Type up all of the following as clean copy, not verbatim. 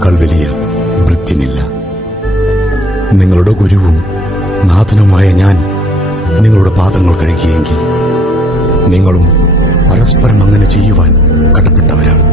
എന്നേക്കാൾ വലിയ ഭൃത്യനില്ല. നിങ്ങളുടെ ഗുരുവും നാഥനുമായ ഞാൻ നിങ്ങളുടെ പാദങ്ങൾ കഴുകിയെങ്കിൽ നിങ്ങളും പരസ്പരം അങ്ങനെ ചെയ്യുവാൻ കടപ്പെട്ടവരാണ്.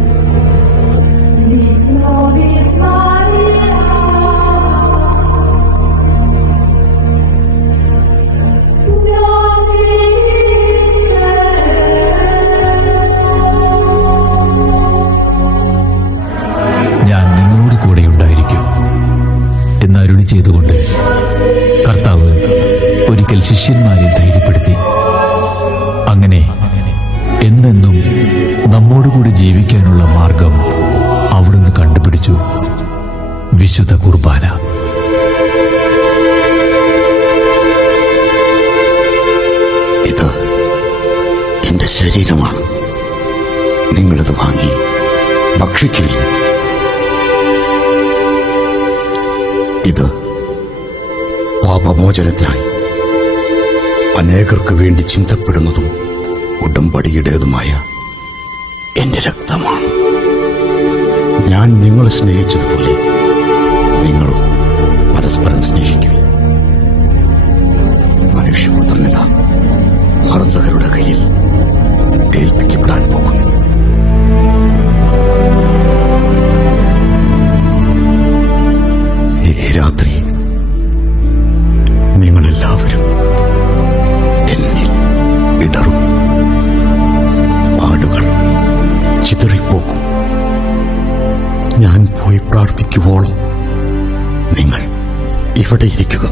ഞാൻ നിങ്ങളോട് കൂടെ ഉണ്ടായിരിക്കും എന്നരുളി ചെയ്തുകൊണ്ട് കർത്താവ് ഒരിക്കൽ ശിഷ്യന്മാരെ ധൈര്യപ്പെടുത്തി. അങ്ങനെ എന്നെന്നും നമ്മോടുകൂടി ജീവിക്കാനുള്ള മാർഗം അവിടുന്ന് കണ്ടുപിടിച്ചു. വിശുദ്ധ കുർബാന. ഇത് എന്റെ ശരീരമാണ്, നിങ്ങളിത് വാങ്ങി ഭക്ഷിക്കുവിൻ. ഇത് പാപമോചനത്തിനായി അനേകർക്ക് വേണ്ടി ചിന്തപ്പെടുന്നതും ഉടമ്പടിയുടേതുമായ എന്റെ രക്തമാണ്. ഞാൻ നിങ്ങളെ സ്നേഹിച്ചതുപോലെ നിങ്ങളും പരസ്പരം സ്നേഹിക്കുവിൻ. മനുഷ്യപുത്രനിതാ മർദ്ദകരുടെ കയ്യിൽ ഏൽപ്പിക്കപ്പെടാൻ പോകുന്നു. ഈ രാത്രി നിങ്ങളെല്ലാവരും എന്നിൽ ഇടറും. ആടുകൾ ചിതറിപ്പോക്കും. ഞാൻ പോയി പ്രാർത്ഥിക്കുവോളം നിങ്ങൾ ഇവിടെ ഇരിക്കുക.